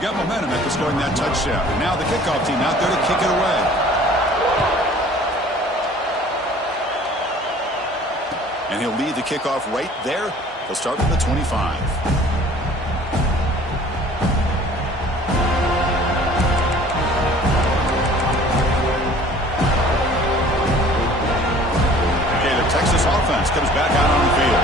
Got momentum after scoring that touchdown. Now the kickoff team out there to kick it away. And he'll lead the kickoff right there. He'll start from the 25. Okay, the Texas offense comes back out on the field.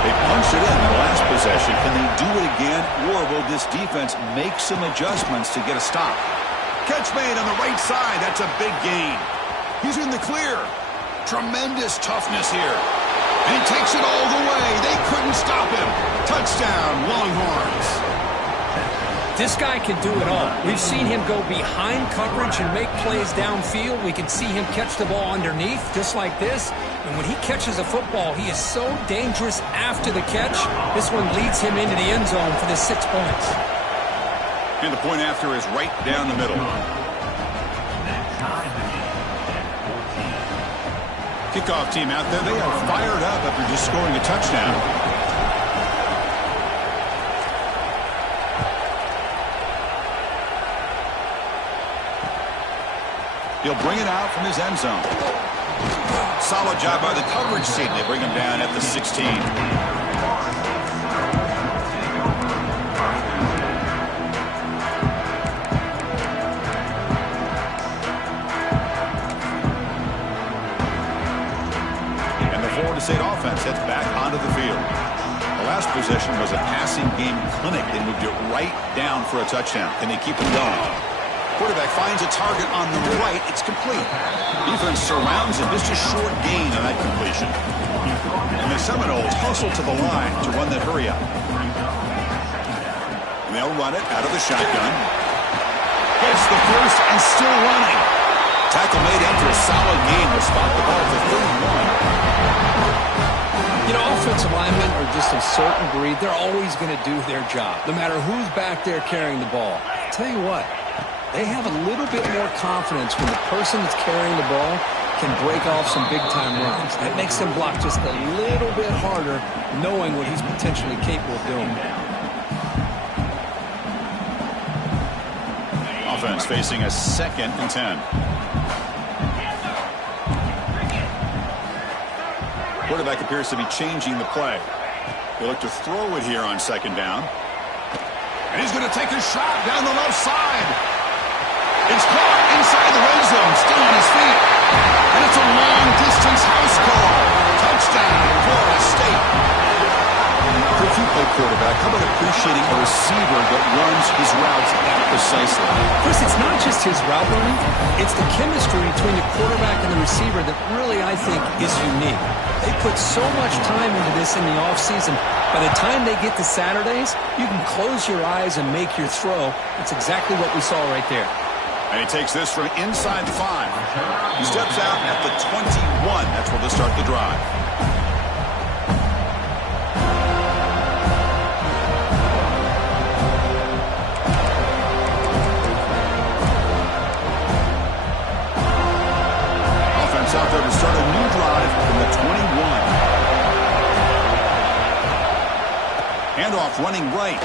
They punched it in the last possession. Can they do it again, or will this defense make some adjustments to get a stop? Catch made on the right side. That's a big gain. He's in the clear. Tremendous toughness here. And he takes it all the way. They couldn't stop him. Touchdown, Longhorns. This guy can do it all. We've seen him go behind coverage and make plays downfield. We can see him catch the ball underneath, just like this. And when he catches a football, he is so dangerous after the catch. This one leads him into the end zone for the 6 points. And the point after is right down the middle. Kickoff team out there. They are fired up after just scoring a touchdown. He'll bring it out from his end zone. Solid job by the coverage team. They bring him down at the 16. And the Florida State offense heads back onto the field. The last possession was a passing game clinic. They moved it right down for a touchdown. Can they keep it going? Quarterback finds a target on the right. It's complete. Defense surrounds him. Just a short gain on that completion. And the Seminoles hustle to the line to run that hurry up. And they'll run it out of the shotgun. Gets the first and still running. Tackle made after a solid gain. Will spot the ball for 31. You know, offensive linemen are just a certain breed. They're always going to do their job, no matter who's back there carrying the ball. I'll tell you what. They have a little bit more confidence when the person that's carrying the ball can break off some big-time runs. That makes them block just a little bit harder, knowing what he's potentially capable of doing. Offense facing a 2nd and 10. Quarterback appears to be changing the play. They look to throw it here on 2nd down. And he's going to take a shot down the left side. It's caught inside the red zone, still on his feet. And it's a long-distance house call. Touchdown, Florida State. If you play quarterback, how about appreciating a receiver that runs his routes that precisely? Chris, it's not just his route running. It's the chemistry between the quarterback and the receiver that really, I think, is unique. They put so much time into this in the offseason. By the time they get to Saturdays, you can close your eyes and make your throw. That's exactly what we saw right there. And he takes this from inside the 5. He steps out at the 21. That's where they'll start the drive. Offense out there to start a new drive from the 21. Handoff running right.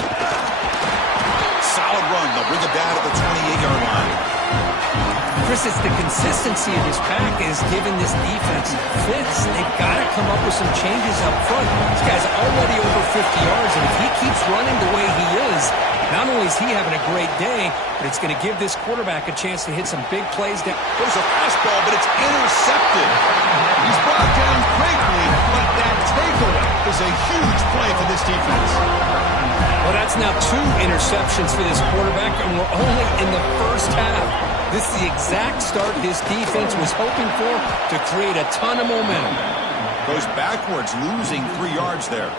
Solid run. They'll bring it down to the 28-yard line. Chris, it's the consistency of this pack is giving this defense fits. They've got to come up with some changes up front. This guy's already over 50 yards, and if he keeps running the way he is, not only is he having a great day, but it's going to give this quarterback a chance to hit some big plays down. There's a fastball, but it's intercepted. He's brought down quickly, but that takeaway is a huge play for this defense. Well, that's now 2 interceptions for this quarterback, and we're only in the first half. This is the exact start this defense was hoping for to create a ton of momentum. Goes backwards, losing 3 yards there.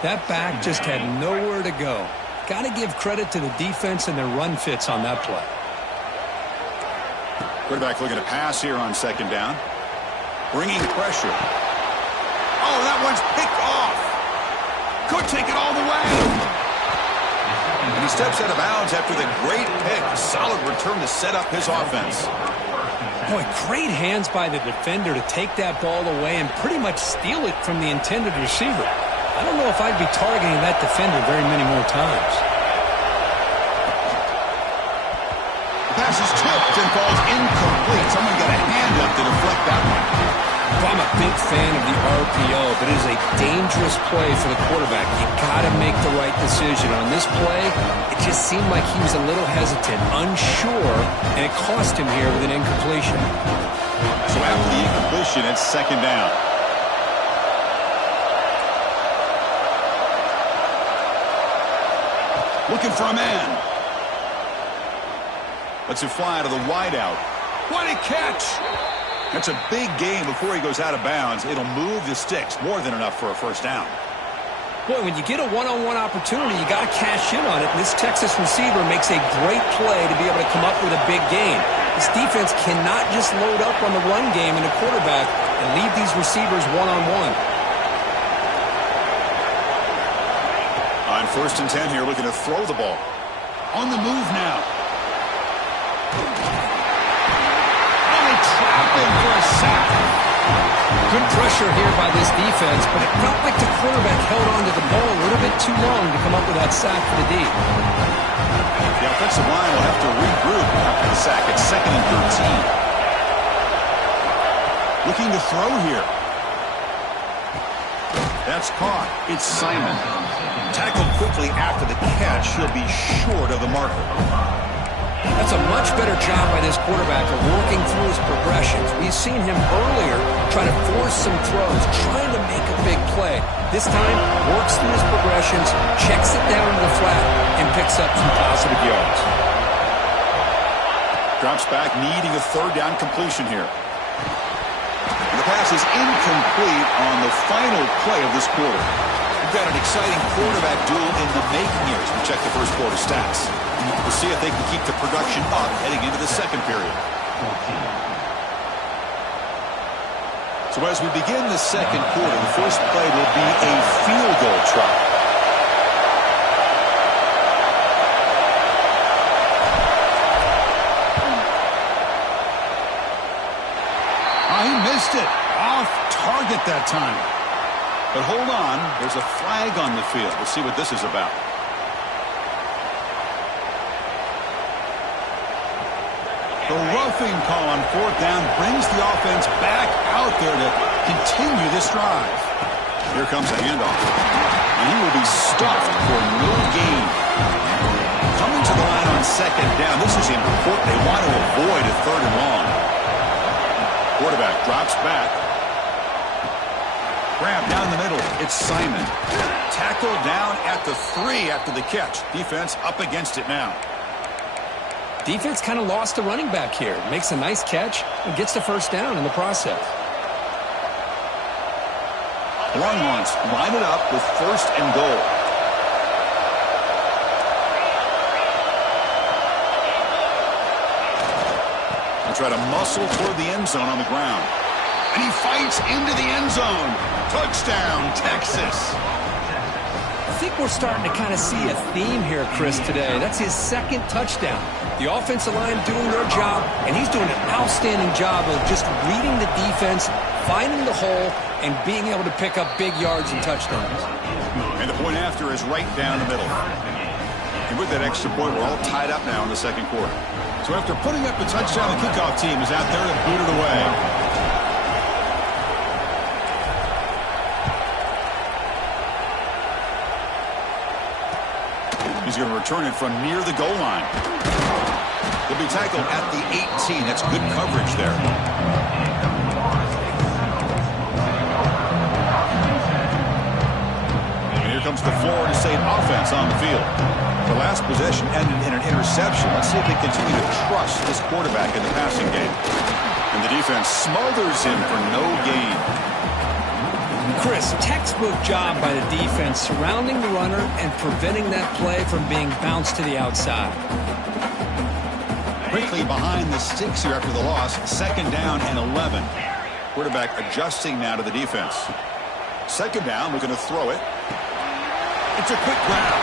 That back just had nowhere to go. Got to give credit to the defense and their run fits on that play. Quarterback looking to pass here on 2nd down. Bringing pressure. Oh, that one's picked off. Could take it all the way. And he steps out of bounds after the great pick. Solid return to set up his offense. Boy, great hands by the defender to take that ball away and pretty much steal it from the intended receiver. I don't know if I'd be targeting that defender very many more times. pass is tipped and falls incomplete. Someone got a hand up to deflect that one. Well, I'm a big fan of the RPO, but it is a dangerous play for the quarterback. You got to make the right decision. On this play, it just seemed like he was a little hesitant, unsure, and it cost him here with an incompletion. So after the incompletion, it's second down. Looking for a man. Lets it fly to the wideout. What a catch! That's a big gain before he goes out of bounds. It'll move the sticks. More than enough for a first down. Boy, when you get a one-on-one opportunity, you got to cash in on it. And this Texas receiver makes a great play to be able to come up with a big gain. This defense cannot just load up on the run game and the quarterback and leave these receivers one-on-one. On 1st and 10 here, looking to throw the ball. On the move now. Trapping for a sack. Good pressure here by this defense, but it felt like the quarterback held on to the ball a little bit too long to come up with that sack for the D. The offensive line will have to regroup after the sack. It's 2nd and 13. Looking to throw here. That's caught. It's Simon. Tackled quickly after the catch. He'll be short of the marker. That's a much better job by this quarterback of working through his progressions. We've seen him earlier try to force some throws, trying to make a big play. This time, works through his progressions, checks it down to the flat, and picks up some positive yards. Drops back, needing a 3rd down completion here. And the pass is incomplete on the final play of this quarter. We've got an exciting quarterback duel in the making here as we check the first quarter stats. We'll see if they can keep the production up heading into the second period. So as we begin the second quarter, the first play will be a field goal try. He missed it. Off target that time. But hold on, there's a flag on the field. We'll see what this is about. The roughing call on 4th down brings the offense back out there to continue this drive. Here comes a handoff. And he will be stuffed for no gain. Coming to the line on 2nd down. This is important. They want to avoid a 3rd and long. Quarterback drops back. Grab down the middle. It's Simon. Tackled down at the 3 after the catch. Defense up against it now. Defense kind of lost the running back here. Makes a nice catch and gets the first down in the process. Longhorns line it up with 1st and goal. They try to muscle toward the end zone on the ground. And he fights into the end zone. Touchdown, Texas. I think we're starting to kind of see a theme here, Chris, today. That's his 2nd touchdown. The offensive line doing their job, and he's doing an outstanding job of just reading the defense, finding the hole, and being able to pick up big yards and touchdowns. And the point after is right down the middle. And with that extra point, we're all tied up now in the second quarter. So after putting up the touchdown, the kickoff team is out there to boot it away. He's going to return it from near the goal line. He'll be tackled at the 18. That's good coverage there. And here comes the Florida State offense on the field. The last possession ended in an interception. Let's see if they continue to trust this quarterback in the passing game. And the defense smothers him for no gain. Chris, textbook job by the defense surrounding the runner and preventing that play from being bounced to the outside. Quickly behind the sticks here after the loss. 2nd down and 11. Quarterback adjusting now to the defense. 2nd down, looking to throw it. It's a quick grab.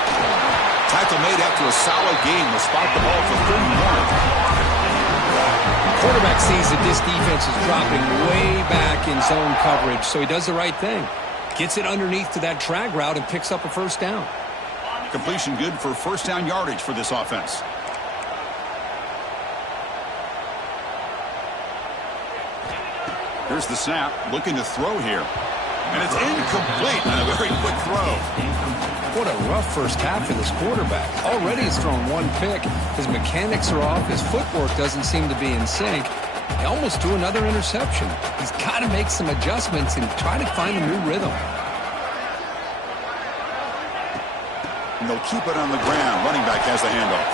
Tackle made after a solid game. Will spot the ball for 31. Quarterback sees that this defense is dropping way back in zone coverage, so he does the right thing. Gets it underneath to that drag route and picks up a 1st down. Completion good for 1st down yardage for this offense. Here's the snap, looking to throw here. And it's incomplete on a very quick throw. What a rough first half for this quarterback. Already he's thrown one pick. His mechanics are off. His footwork doesn't seem to be in sync. He almost threw another interception. He's got to make some adjustments and try to find a new rhythm. And they'll keep it on the ground. Running back has the handoff.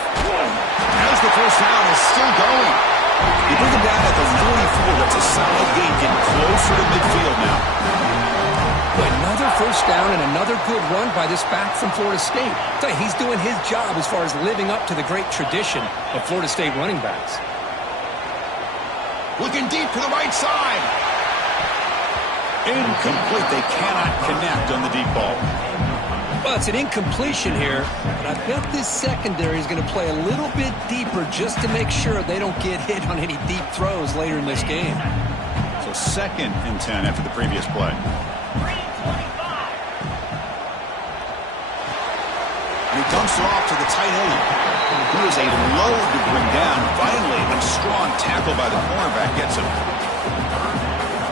As the first down is still going. You bring him down at the 44. That's a solid gain. Getting closer to midfield now. Another first down and another good run by this back from Florida State. He's doing his job as far as living up to the great tradition of Florida State running backs. Looking deep to the right side. Incomplete. They cannot connect on the deep ball. Well, it's an incompletion here, but I bet this secondary is going to play a little bit deeper just to make sure they don't get hit on any deep throws later in this game. So 2nd and 10 after the previous play. And he dumps it off to the tight end. He was a load to bring down. Finally, a strong tackle by the cornerback gets him.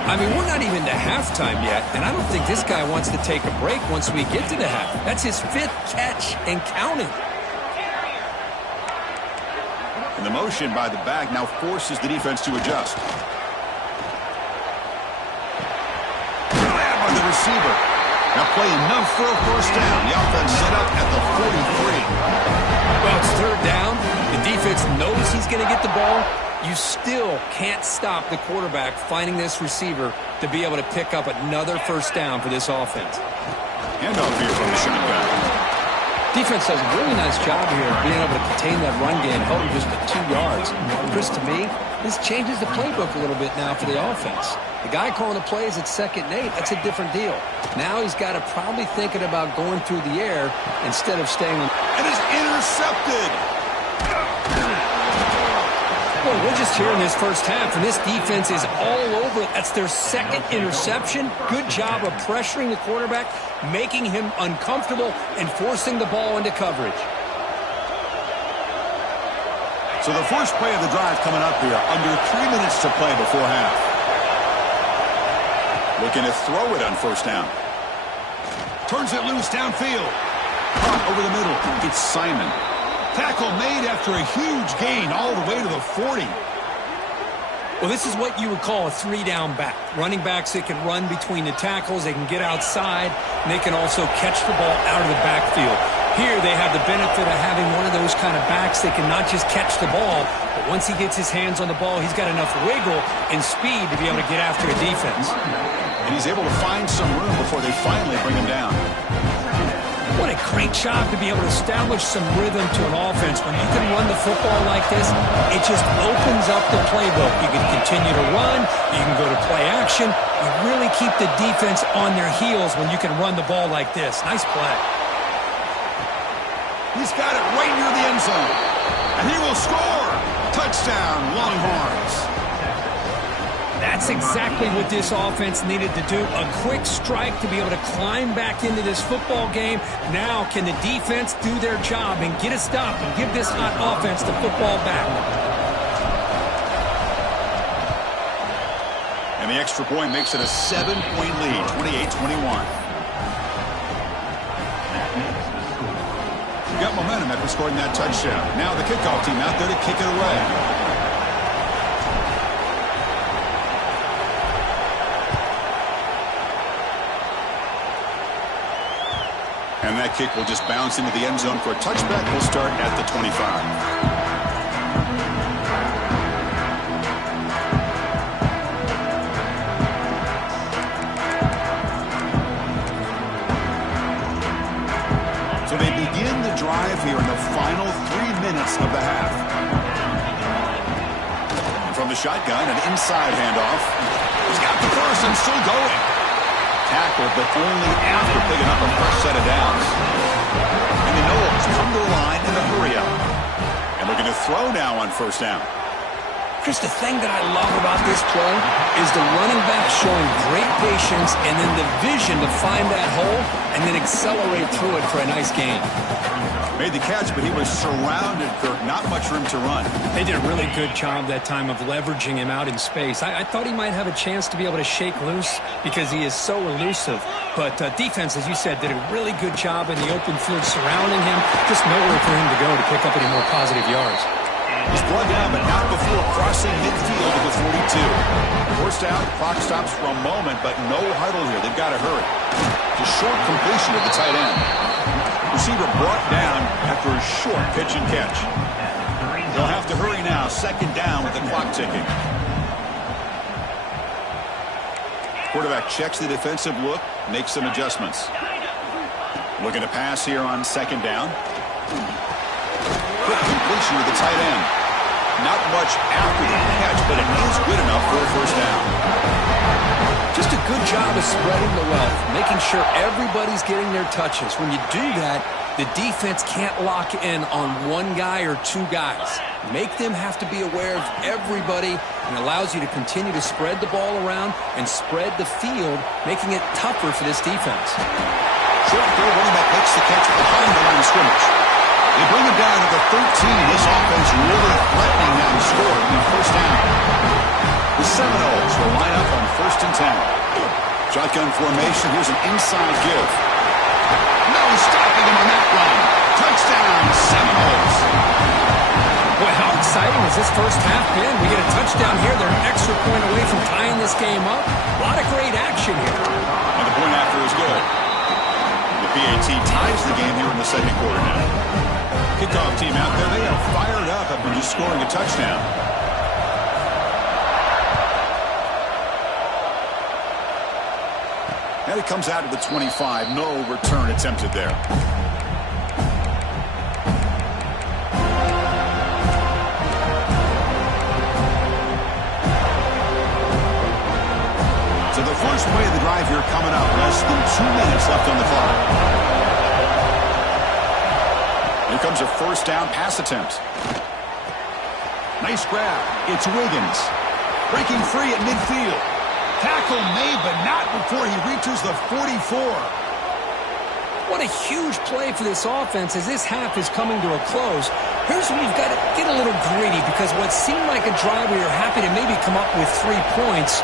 I mean, we're not even to halftime yet, and I don't think this guy wants to take a break once we get to the half. That's his 5th catch and counting. And the motion by the back now forces the defense to adjust. Grab by the receiver. Now play enough for a first down. The offense set up at the 43. Well, it's 3rd down. The defense knows he's going to get the ball. You still can't stop the quarterback finding this receiver to be able to pick up another first down for this offense. Handoff here from the shotgun. Defense does a really nice job here of being able to contain that run game, held him just at 2 yards. Chris, to me, this changes the playbook a little bit now for the offense. The guy calling the plays at 2nd and 8, that's a different deal. Now he's got to probably thinking about going through the air instead of staying. And it's intercepted. Well, we're just here in this first half, and this defense is all over it. That's their 2nd interception. Good job of pressuring the quarterback, making him uncomfortable, and forcing the ball into coverage. So the first play of the drive coming up here. Under 3 minutes to play before half. Looking to throw it on first down. Turns it loose downfield. Pump over the middle. It's Simon. Tackle made after a huge gain all the way to the 40. Well, this is what you would call a 3-down back. Running backs that can run between the tackles, they can get outside, and they can also catch the ball out of the backfield. Here they have the benefit of having one of those kind of backs that can not just catch the ball, but once he gets his hands on the ball, he's got enough wiggle and speed to be able to get after a defense. And he's able to find some room before they finally bring him down. What a great job to be able to establish some rhythm to an offense. When you can run the football like this, it just opens up the playbook. You can continue to run. You can go to play action. You really keep the defense on their heels when you can run the ball like this. Nice play. He's got it right near the end zone. And he will score. Touchdown, Longhorns. That's exactly what this offense needed to do. A quick strike to be able to climb back into this football game. Now can the defense do their job and get a stop and give this hot offense the football back? And the extra point makes it a 7-point lead, 28-21. Got momentum after scoring that touchdown. Now the kickoff team out there to kick it away. And that kick will just bounce into the end zone for a touchback. We'll start at the 25. So they begin the drive here in the final 3 minutes of the half. And from the shotgun, an inside handoff. He's got the first and still going. Tackled, but only after picking up a fresh set of downs. And the Noles come to the line in the hurry up. And looking to throw now on first down. Chris, the thing that I love about this play is the running back showing great patience and then the vision to find that hole and then accelerate through it for a nice gain. Made the catch, but he was surrounded, Kirk. Not much room to run. They did a really good job that time of leveraging him out in space. I thought he might have a chance to be able to shake loose because he is so elusive. But defense, as you said, did a really good job in the open field surrounding him. Just nowhere for him to go to pick up any more positive yards. He's brought down, but not before crossing midfield at the 42. Forced out, clock stops for a moment, but no huddle here. They've got to hurry. It's a short completion of the tight end. Receiver brought down after a short pitch and catch. They'll have to hurry now. Second down with the clock ticking. Quarterback checks the defensive look, makes some adjustments. Looking to pass here on second down. Quick completion to the tight end. Not much after the catch, but it is good enough for a first down. Just a good job of spreading the wealth, making sure everybody's getting their touches. When you do that, the defense can't lock in on one guy or two guys. Make them have to be aware of everybody, and allows you to continue to spread the ball around and spread the field, making it tougher for this defense. Short field running back makes the catch behind the line of scrimmage. They bring him down at the 13. This offense really threatening now to score in the first down. The Seminoles will line up on 1st and 10. Shotgun formation. Here's an inside give. No stopping him on that run. Touchdown, Seminoles. Boy, how exciting has this first half been? We get a touchdown here. They're an extra point away from tying this game up. A lot of great action here. And the point after is good. The PAT ties the game here in the second quarter now. Kickoff team out there. They are fired up after just scoring a touchdown. And it comes out to the 25. No return attempted there. So the first play of the drive here coming up. Less than 2 minutes left on the clock. Here comes a first down pass attempt. Nice grab. It's Wiggins. Breaking free at midfield. Tackle made, but not before he reaches the 44. What a huge play for this offense as this half is coming to a close. Here's where you've got to get a little gritty, because what seemed like a drive where you're happy to maybe come up with 3 points,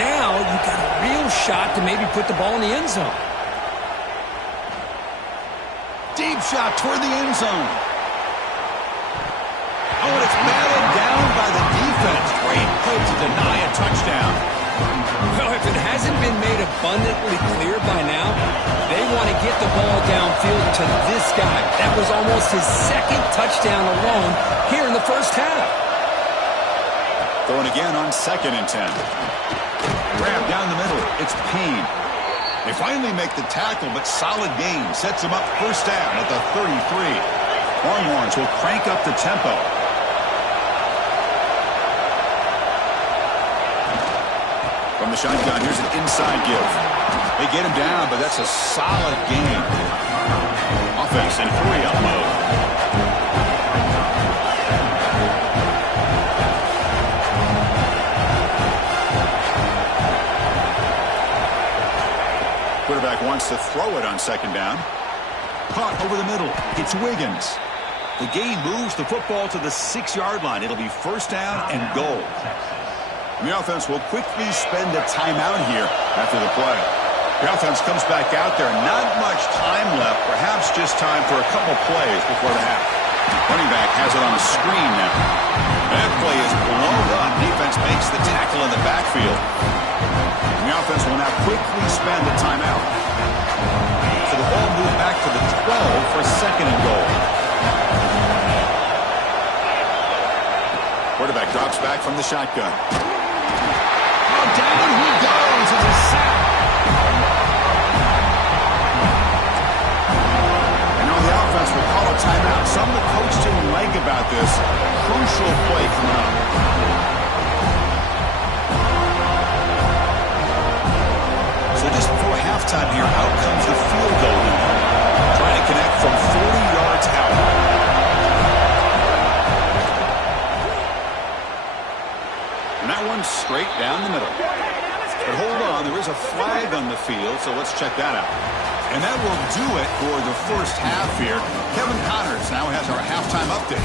now you've got a real shot to maybe put the ball in the end zone. Deep shot toward the end zone. Oh, and it's batted down by the defense. Great play to deny a touchdown. Well, if it hasn't been made abundantly clear by now, they want to get the ball downfield to this guy. That was almost his second touchdown alone here in the first half. Throwing again on 2nd and 10. Grab down the middle. It's Payne. They finally make the tackle, but solid gain sets them up first down at the 33. Longhorns will crank up the tempo. From the shotgun, here's an inside give. They get him down, but that's a solid gain. Offense in 3-up mode. Quarterback wants to throw it on 2nd down. Caught over the middle. It's Wiggins. The gain moves the football to the 6-yard line. It'll be first down and goal. And the offense will quickly spend a timeout here after the play. The offense comes back out there. Not much time left. Perhaps just time for a couple plays before the half. Running back has it on the screen now. That play is blown up. Defense makes the tackle in the backfield. And the offense will now quickly spend a timeout. So the ball moved back to the 12 for 2nd and goal. Quarterback drops back from the shotgun. Down he goes as a sack. And now the offense will call a timeout. Something the coach didn't like about this. Crucial play coming up. So just before halftime here, out comes the field goal unit. Trying to connect from 40 yards out. down the middle. But hold on, there is a flag on the field, so let's check that out. And that will do it for the first half here. Kevin Connors now has our halftime update.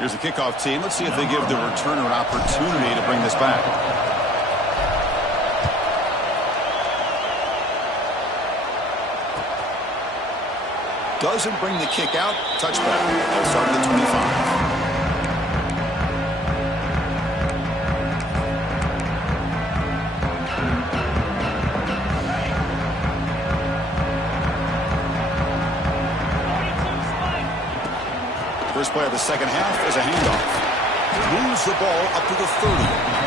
Here's the kickoff team. Let's see if they give the returner an opportunity to bring this back. Doesn't bring the kick out. Touchback. They'll start at the 25. First play of the second half is a handoff. Moves the ball up to the 30.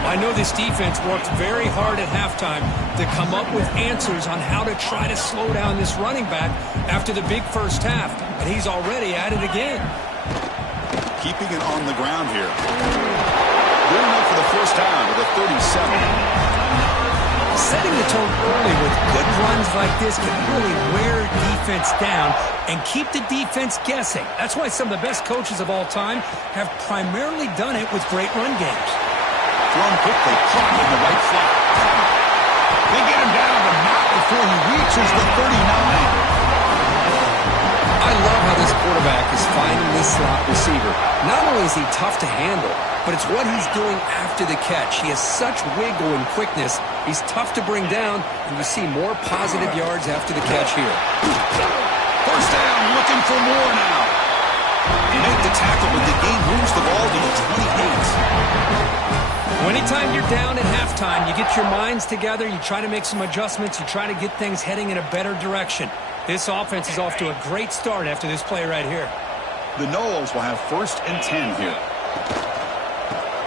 I know this defense worked very hard at halftime to come up with answers on how to try to slow down this running back after the big first half, and he's already at it again. Keeping it on the ground here. Good enough for the first down with a 37. Setting the tone early with good runs like this can really wear defense down and keep the defense guessing. That's why some of the best coaches of all time have primarily done it with great run games. Thrown quickly, caught in the right slot. They get him down, but not before he reaches the 39. I love how this quarterback is finding this slot receiver. Not only is he tough to handle, but it's what he's doing after the catch. He has such wiggle and quickness. He's tough to bring down, and you see more positive yards after the catch here. First down, looking for more now. He made the tackle, but the game moves the ball to the 28. Well, anytime you're down at halftime, you get your minds together, you try to make some adjustments, you try to get things heading in a better direction. This offense is off to a great start after this play right here. The Noles will have 1st and 10 here.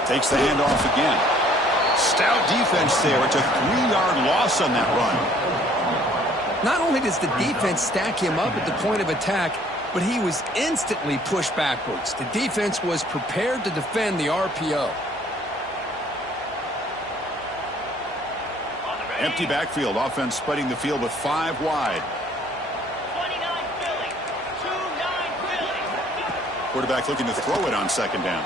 Takes the handoff again. Stout defense there. It's a 3-yard loss on that run. Not only does the defense stack him up at the point of attack, but he was instantly pushed backwards. The defense was prepared to defend the RPO. Empty backfield. Offense spreading the field with 5 wide. 29 Philly. 2-9 Philly. Quarterback looking to throw it on second down.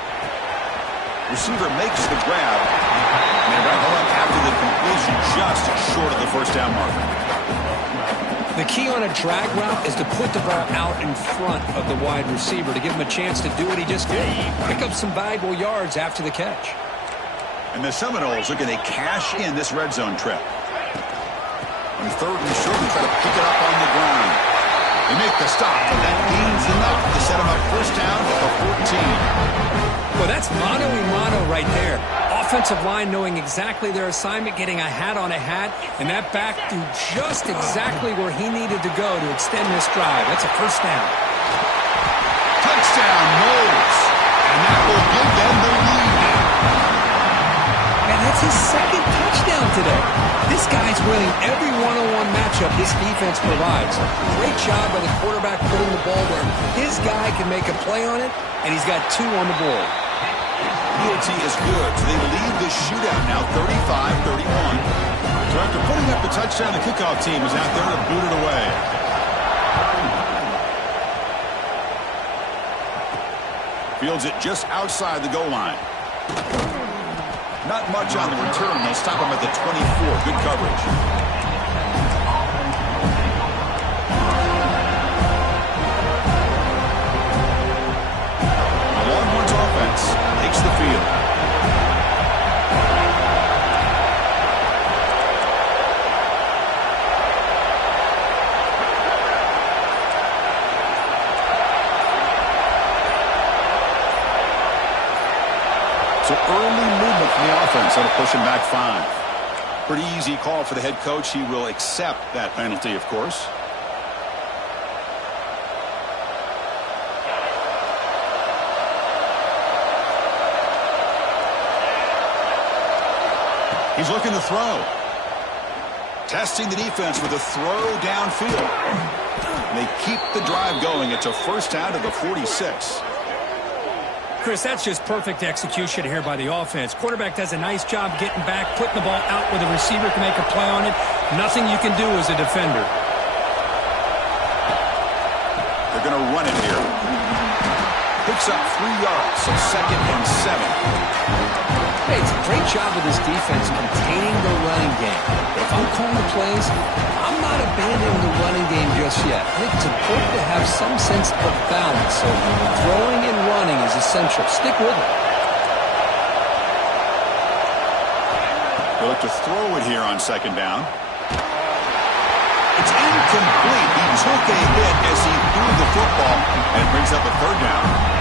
Receiver makes the grab. And they wrap up after the completion just short of the first down marker. The key on a drag route is to put the ball out in front of the wide receiver to give him a chance to do what he just did. Pick up some valuable yards after the catch. And the Seminoles looking to cash in this red zone trip. On 3rd and short, they try to pick it up on the ground. They make the stop, and that gains enough to set them up first down at the 14. Well, that's mano-a-mano right there. Offensive line knowing exactly their assignment, getting a hat on a hat, and that back threw just exactly where he needed to go to extend this drive. That's a first down. Touchdown, Noles. And that will give them the lead now. And that's his 2nd touchdown today. This guy's winning every one-on-one matchup this defense provides. Great job by the quarterback putting the ball where his guy can make a play on it, and he's got 2 on the board. EOT is good, so they lead the shootout now 35-31. So after putting up the touchdown, the kickoff team is out there to boot it away. Fields it just outside the goal line. Not much on the return. They'll stop him at the 24. Good coverage. The Longhorns offense takes the field. So early movement from the offense that'll push him back 5. Pretty easy call for the head coach. He will accept that penalty, of course. He's looking to throw. Testing the defense with a throw downfield. They keep the drive going. It's a first down to the 46. Chris, that's just perfect execution here by the offense. Quarterback does a nice job getting back, putting the ball out where the receiver can make a play on it. Nothing you can do as a defender. They're going to run it here. Picks up 3 yards, so 2nd and 7. Hey, it's a great job of this defense containing the running game. But if I'm calling the plays, I'm not abandoning the running game just yet. I think it's important to have some sense of balance. So throwing and running is essential. Stick with it. They look to throw it here on 2nd down. It's incomplete. He took a hit as he threw the football and brings up a 3rd down.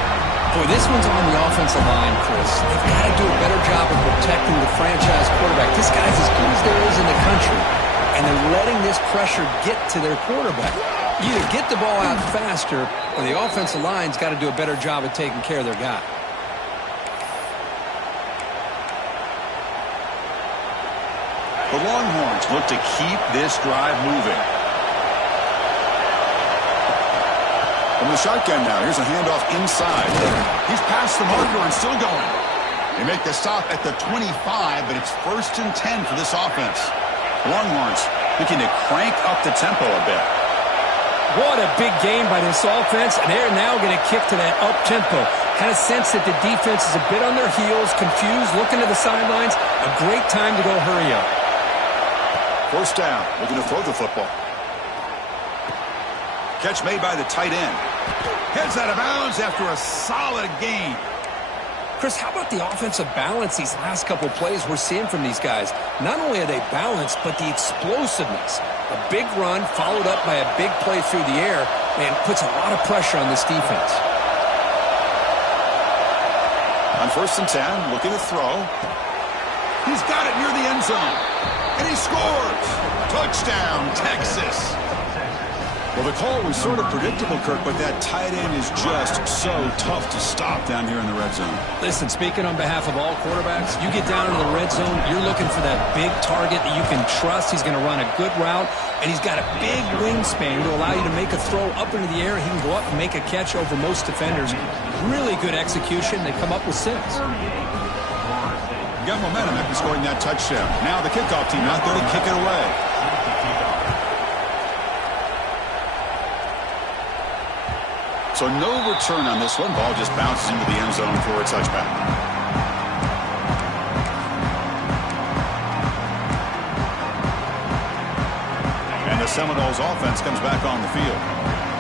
Boy, this one's on the offensive line, Chris. They've got to do a better job of protecting the franchise quarterback. This guy's as good as there is in the country, and they're letting this pressure get to their quarterback. Either get the ball out faster, or the offensive line's got to do a better job of taking care of their guy. The Longhorns look to keep this drive moving. From the shotgun now, here's a handoff inside. He's past the marker and still going. They make the stop at the 25, but it's 1st and 10 for this offense. Longhorns looking to crank up the tempo a bit. What a big game by this offense, and they're now going to kick to that up-tempo. Kind of sense that the defense is a bit on their heels, confused, looking to the sidelines. A great time to go hurry up. 1st down, looking to throw the football. Catch made by the tight end. Heads out of bounds after a solid gain. Chris, how about the offensive balance these last couple plays we're seeing from these guys? Not only are they balanced, but the explosiveness. A big run followed up by a big play through the air, man, puts a lot of pressure on this defense. On 1st and 10, looking to throw. He's got it near the end zone. And he scores. Touchdown, Texas. Well, the call was sort of predictable, Kirk, but that tight end is just so tough to stop down here in the red zone. Listen, speaking on behalf of all quarterbacks, you get down into the red zone, you're looking for that big target that you can trust. He's going to run a good route, and he's got a big wingspan to allow you to make a throw up into the air. He can go up and make a catch over most defenders. Really good execution. They come up with 6. Got momentum after scoring that touchdown. Now the kickoff team out there to kick it away. So no return on this one. Ball just bounces into the end zone for a touchback. And the Seminoles offense comes back on the field.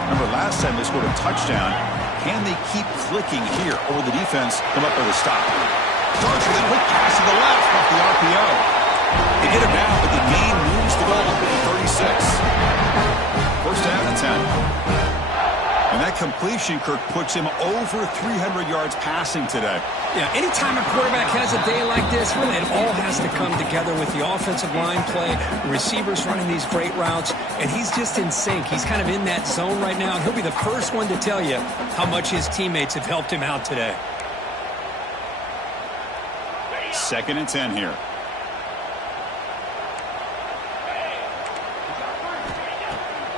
Remember, last time they scored a touchdown. Can they keep clicking here, or will the defense come up with a stop? Starts with a quick pass to the left off the RPO. They get it down, but the gain moves the ball up to 36. 1st down and 10. And that completion, Kirk, puts him over 300 yards passing today. Yeah, anytime a quarterback has a day like this, really it all has to come together with the offensive line play, the receivers running these great routes, and he's just in sync. He's kind of in that zone right now, and he'll be the first one to tell you how much his teammates have helped him out today. 2nd and 10 here.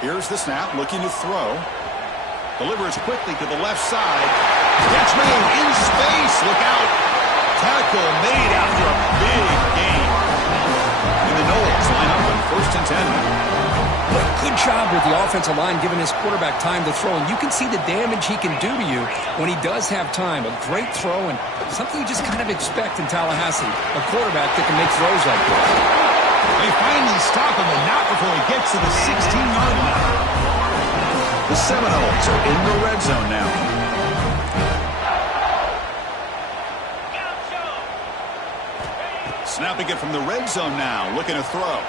Here's the snap, looking to throw. Delivers quickly to the left side. Catch made in space. Look out. Tackle made after a big gain. And the Noles line up on 1st and 10. But good job with the offensive line giving his quarterback time to throw. And you can see the damage he can do to you when he does have time. A great throw and something you just kind of expect in Tallahassee. A quarterback that can make throws like this. They finally stop him, and not before he gets to the 16-yard line. The Seminoles are in the red zone now. Snapping it from the red zone now, looking to throw.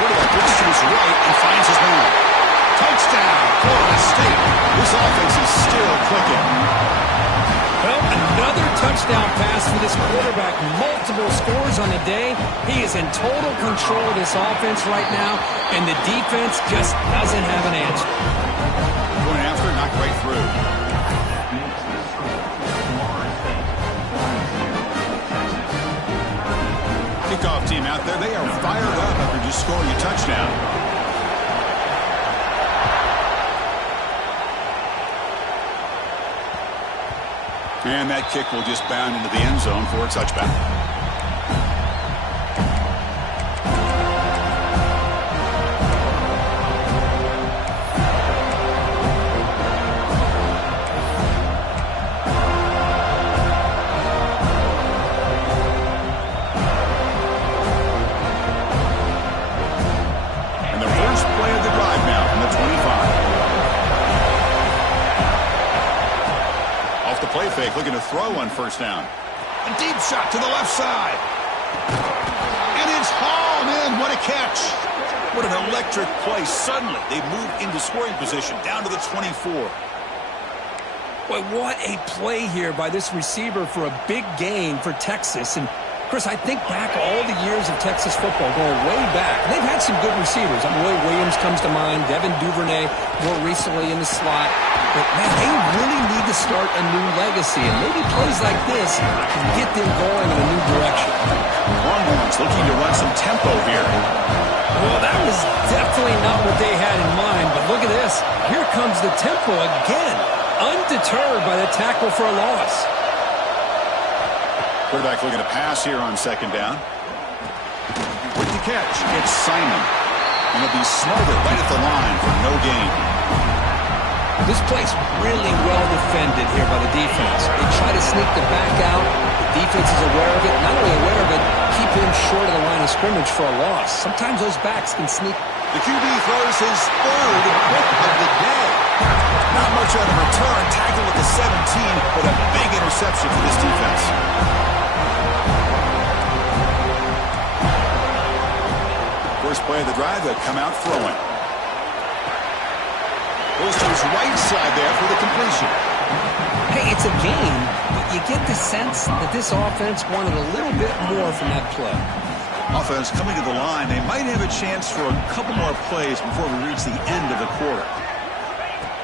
Quarterback looks to his right and finds his man. Touchdown, Florida State. This offense is still clicking. Well, another touchdown pass for this quarterback. Multiple scores on the day. He is in total control of this offense right now, and the defense just doesn't have an answer. Going after, knocked right through. Kickoff team out there. They are fired up after just scoring a touchdown. And that kick will just bound into the end zone for a touchback. And the first play of the drive now from the 25. The play fake, looking to throw on first down. A deep shot to the left side. And it's hauled in. What a catch. What an electric play. Suddenly, they move into scoring position down to the 24. Boy, what a play here by this receiver for a big gain for Texas. And Chris, I think back all the years of Texas football, going way back. They've had some good receivers. Roy Williams comes to mind, Devin Duvernay more recently in the slot. But, man, they really need to start a new legacy. And maybe plays like this can get them going in a new direction. Longhorns looking to run some tempo here. Well, that was definitely not what they had in mind. But look at this. Here comes the tempo again. Undeterred by the tackle for a loss. Quarterback looking to pass here on second down. With the catch, it's Simon. And he'll be smothered right at the line for no gain. This play's really well defended here by the defense. They try to sneak the back out. The defense is aware of it. Not only aware of it, keep him short of the line of scrimmage for a loss. Sometimes those backs can sneak. The QB throws his third pick of the day. Not much out of return. Tackle at the 17, but a big interception for this defense. First play of the drive, they'll come out throwing. Goes to his right side there for the completion. Hey, it's a game, but you get the sense that this offense wanted a little bit more from that play. Offense coming to the line. They might have a chance for a couple more plays before we reach the end of the quarter.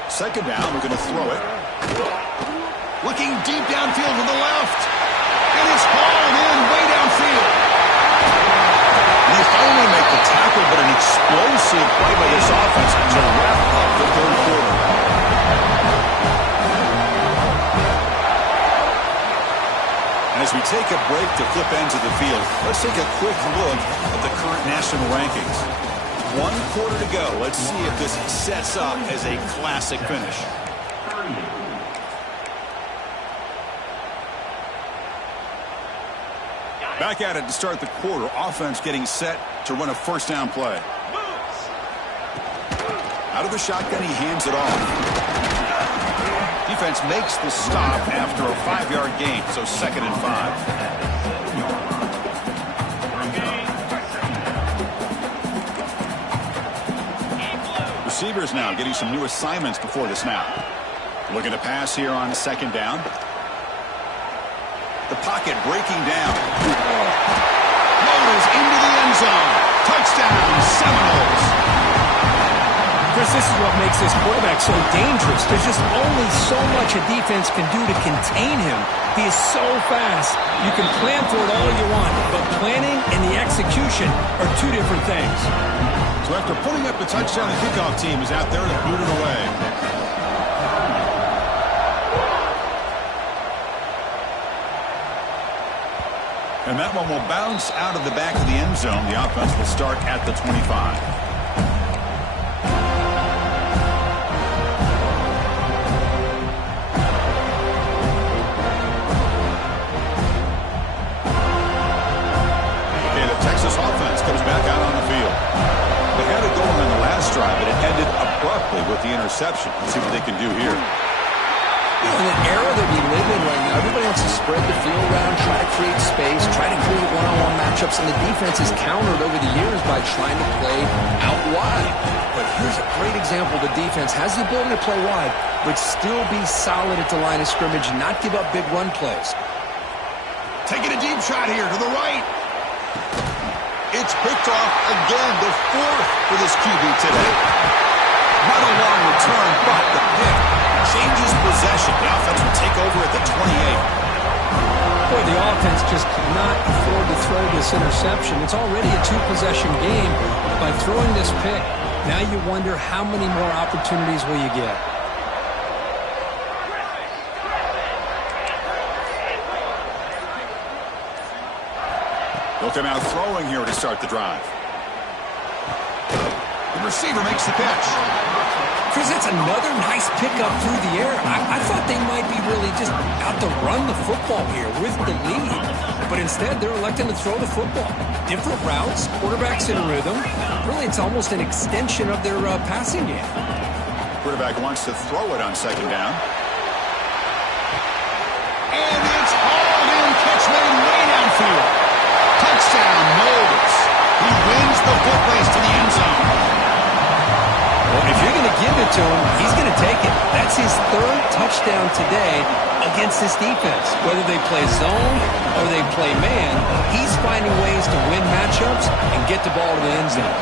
Second down, we're going to throw it. Looking deep downfield to the left. And it's hauled in way downfield. And they finally make the tackle, but an explosive play by this offense to wrap up the third quarter. And as we take a break to flip ends of the field, let's take a quick look at the current national rankings. 1 quarter to go. Let's see if this sets up as a classic finish. Back at it to start the quarter. Offense getting set to run a first down play. Out of the shotgun, he hands it off. Defense makes the stop after a 5-yard gain, so 2nd and 5. Receivers now getting some new assignments before the snap. Looking to pass here on second down. The pocket breaking down. Rolls into the end zone. Touchdown, Seminoles. Chris, this is what makes this quarterback so dangerous. There's just only so much a defense can do to contain him. He is so fast. You can plan for it all you want, but planning and the execution are two different things. So after putting up the touchdown, the kickoff team is out there to boot it away. And that one will bounce out of the back of the end zone. The offense will start at the 25. Offense comes back out on the field. They had it going on the last drive, but it ended abruptly with the interception. Let's see what they can do here. You know, in the era that we live in right now, everybody wants to spread the field around, try to create space, try to create one-on-one matchups, and the defense is countered over the years by trying to play out wide. But here's a great example. The defense has the ability to play wide, but still be solid at the line of scrimmage and not give up big run plays. Taking a deep shot here to the right. It's picked off again, the 4th for this QB today. Not a long return, but the pick changes possession. The offense will take over at the 28. Boy, the offense just could not afford to throw this interception. It's already a 2-possession game. By throwing this pick, now you wonder how many more opportunities will you get. He'll come out throwing here to start the drive. The receiver makes the catch. Chris, that's another nice pickup through the air. I thought they might be really just out to run the football here with the lead. But instead, they're electing to throw the football. Different routes, quarterback's in rhythm. Really, it's almost an extension of their passing game. Quarterback wants to throw it on second down. And it's hauled in. Catch made way downfield. Touchdown, Knowles. He wins the foot race to the end zone. Well, if you're going to give it to him, he's going to take it. That's his third touchdown today against this defense. Whether they play zone or they play man, he's finding ways to win matchups and get the ball to the end zone.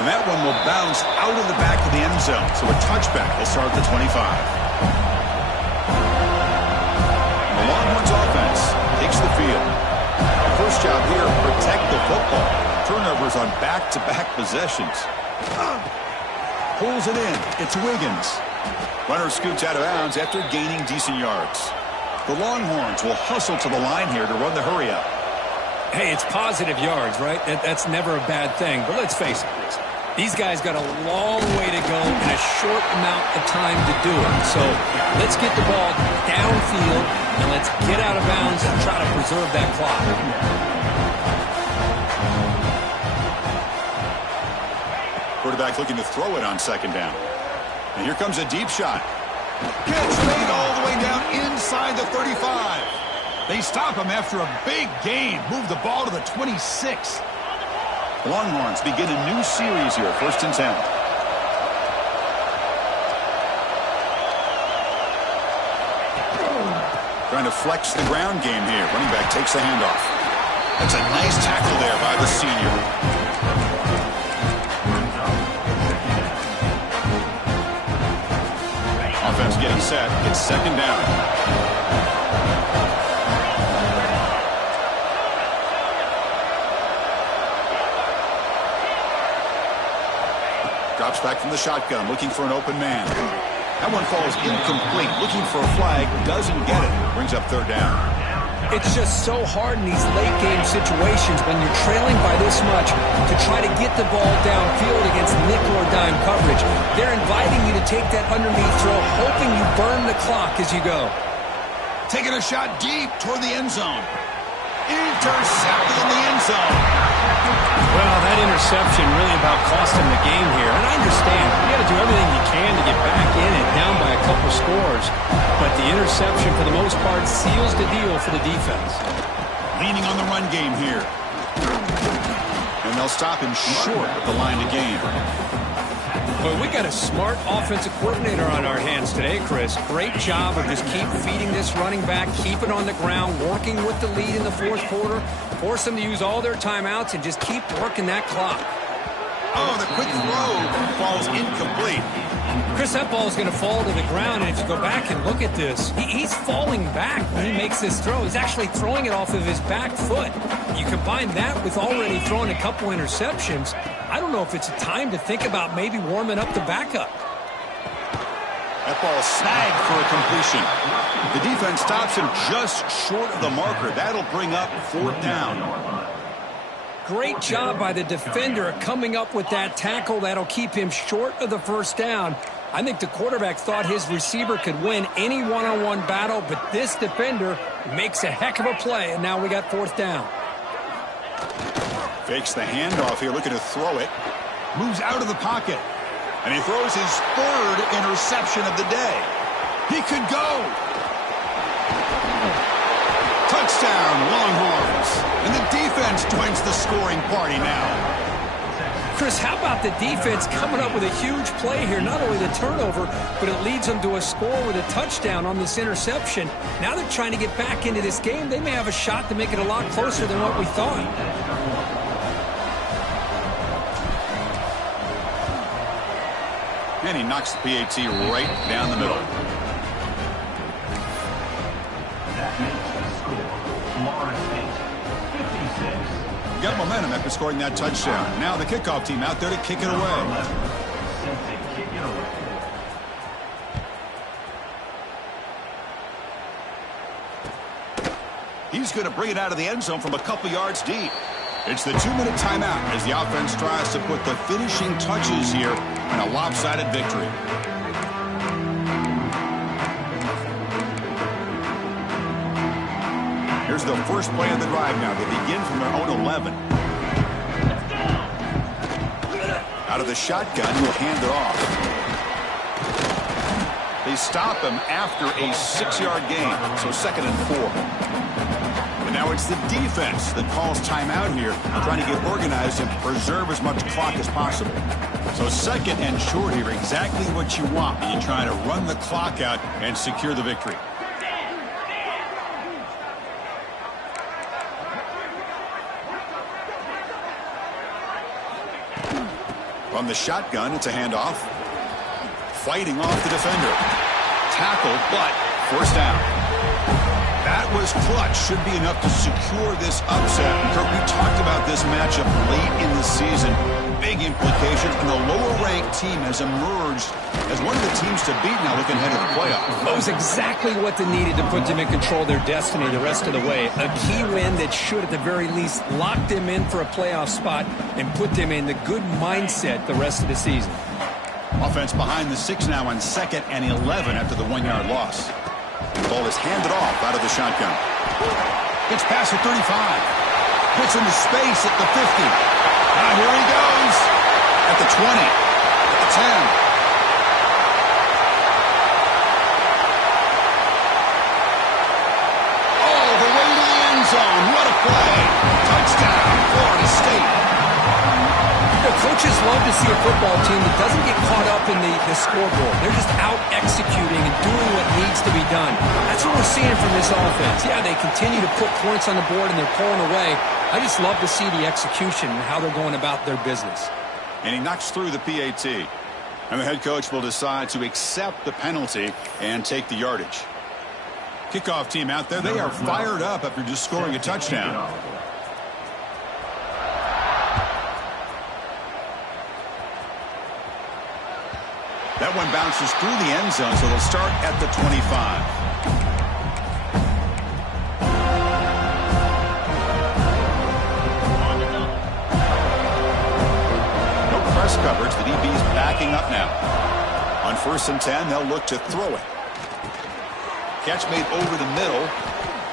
And that one will bounce out of the back of the end zone. So a touchback will start at the 25. The Longhorns offense takes the field. First job here, protect the football. Turnovers on back-to-back possessions. Pulls it in. It's Wiggins. Runner scoots out of bounds after gaining decent yards. The Longhorns will hustle to the line here to run the hurry-up. Hey, it's positive yards, right? That's never a bad thing. But let's face it, Chris. These guys got a long way to go in a short amount of time to do it. So let's get the ball downfield and let's get out of bounds and try to preserve that clock. Quarterback looking to throw it on second down. And here comes a deep shot. Catch made all the way down inside the 35. They stop him after a big gain. Move the ball to the 26. Longhorns begin a new series here, 1st and 10. Trying to flex the ground game here. Running back takes the handoff. That's a nice tackle there by the senior. Offense getting set. It's second down. Drops back from the shotgun, looking for an open man. That one falls incomplete. Looking for a flag, doesn't get it. Brings up third down. It's just so hard in these late-game situations when you're trailing by this much to try to get the ball downfield against nickel or dime coverage. They're inviting you to take that underneath throw, hoping you burn the clock as you go. Taking a shot deep toward the end zone. Intercepted in the end zone. Well, that interception really about cost him the game here. And I understand. You got to do everything you can to get back in and down by a couple scores. But the interception, for the most part, seals the deal for the defense. Leaning on the run game here. And they'll stop him short of the line to gain. Well, we got a smart offensive coordinator on our hands today, Chris. Great job of just keep feeding this running back, keep it on the ground, working with the lead in the fourth quarter, force them to use all their timeouts, and just keep working that clock. Oh, the quick throw falls incomplete. Chris, that ball is going to fall to the ground, and if you go back and look at this, he's falling back when he makes this throw. He's actually throwing it off of his back foot. You combine that with already throwing a couple interceptions, I don't know if it's a time to think about maybe warming up the backup. That ball snagged for a completion. The defense stops him just short of the marker. That'll bring up fourth down. Great job by the defender coming up with that tackle. That'll keep him short of the first down. I think the quarterback thought his receiver could win any one-on-one battle, but this defender makes a heck of a play, and now we got fourth down. Fakes the handoff here, looking to throw it. Moves out of the pocket. And he throws his third interception of the day. He could go. Touchdown, Longhorns. And the defense joins the scoring party now. Chris, how about the defense coming up with a huge play here? Not only the turnover, but it leads them to a score with a touchdown on this interception. Now they're trying to get back into this game. They may have a shot to make it a lot closer than what we thought. And he knocks the PAT right down the middle. Got momentum after scoring that touchdown. Now the kickoff team out there to kick it away. he's going to bring it out of the end zone from a couple yards deep. It's the 2-minute timeout as the offense tries to put the finishing touches here on a lopsided victory. Here's the first play of the drive now. They begin from their own 11. Out of the shotgun, he'll hand it off. They stop him after a 6-yard gain, so 2nd and 4. And now it's the defense that calls timeout here, trying to get organized and preserve as much clock as possible. So 2nd and short here, exactly what you want when you're trying to run the clock out and secure the victory. From the shotgun, it's a handoff. Fighting off the defender. Tackled, but forced down. That was clutch. Should be enough to secure this upset. And Kirk, we talked about this matchup late in the season. Big implications, and the lower-ranked team has emerged as one of the teams to beat now looking ahead of the playoffs. That was exactly what they needed to put them in control of their destiny the rest of the way. A key win that should, at the very least, lock them in for a playoff spot and put them in the good mindset the rest of the season. Offense behind the 6 now on 2nd and 11 after the 1-yard loss. The ball is handed off out of the shotgun. Gets past the 35. Gets into space at the 50. Now here he goes. At the 20. At the 10. All the way to the end zone. What a play. Touchdown, Florida State. Coaches love to see a football team that doesn't get caught up in the scoreboard. They're just out executing and doing what needs to be done. That's what we're seeing from this offense. Yeah, they continue to put points on the board and they're pulling away. I just love to see the execution and how they're going about their business. And he knocks through the PAT. And the head coach will decide to accept the penalty and take the yardage. Kickoff team out there. They are fired up after just scoring a touchdown. That one bounces through the end zone, so they'll start at the 25. No press coverage. The DB's backing up now. On 1st and 10, they'll look to throw it. Catch made over the middle.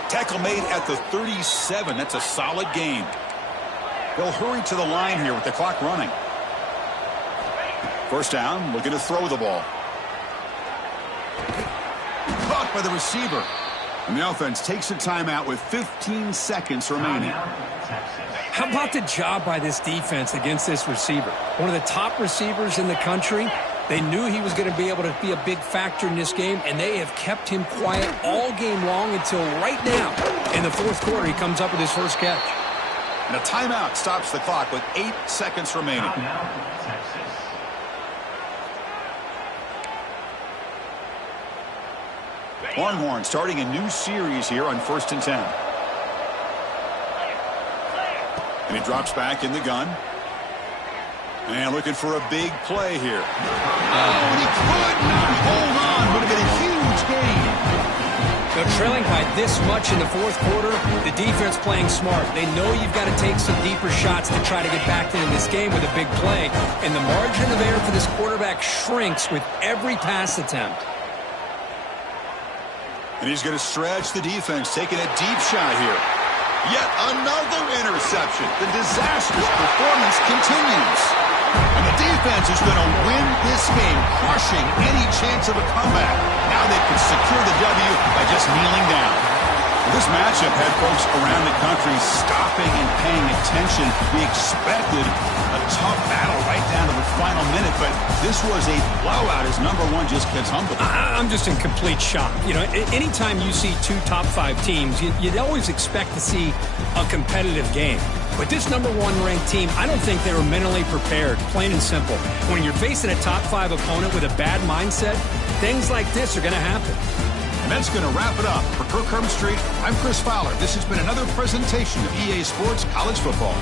Tackle made at the 37. That's a solid gain. They'll hurry to the line here with the clock running. 1st down, looking to throw the ball. Caught by the receiver. And the offense takes a timeout with 15 seconds remaining. How about the job by this defense against this receiver? One of the top receivers in the country. They knew he was going to be able to be a big factor in this game, and they have kept him quiet all game long until right now. In the 4th quarter, he comes up with his first catch. And a timeout stops the clock with 8 seconds remaining. Longhorn starting a new series here on 1st and 10. And he drops back in the gun. And looking for a big play here. Oh, and he could not hold on. Would have been a huge gain. Now, trailing by this much in the 4th quarter, the defense playing smart. They know you've got to take some deeper shots to try to get back into this game with a big play. And the margin of error for this quarterback shrinks with every pass attempt. And he's going to stretch the defense, taking a deep shot here. Yet another interception. The disastrous performance continues. And the defense is going to win this game, crushing any chance of a comeback. Now they can secure the W by just kneeling down. This matchup had folks around the country stopping and paying attention. We expected a tough battle right down to the final minute, but this was a blowout as number 1 just gets humbled. I'm just in complete shock. You know, anytime you see 2 top 5 teams, you'd always expect to see a competitive game. But this number 1 ranked team, I don't think they were mentally prepared, plain and simple. When you're facing a top 5 opponent with a bad mindset, things like this are going to happen. And that's going to wrap it up. For Kirk Street, I'm Chris Fowler. This has been another presentation of EA Sports College Football.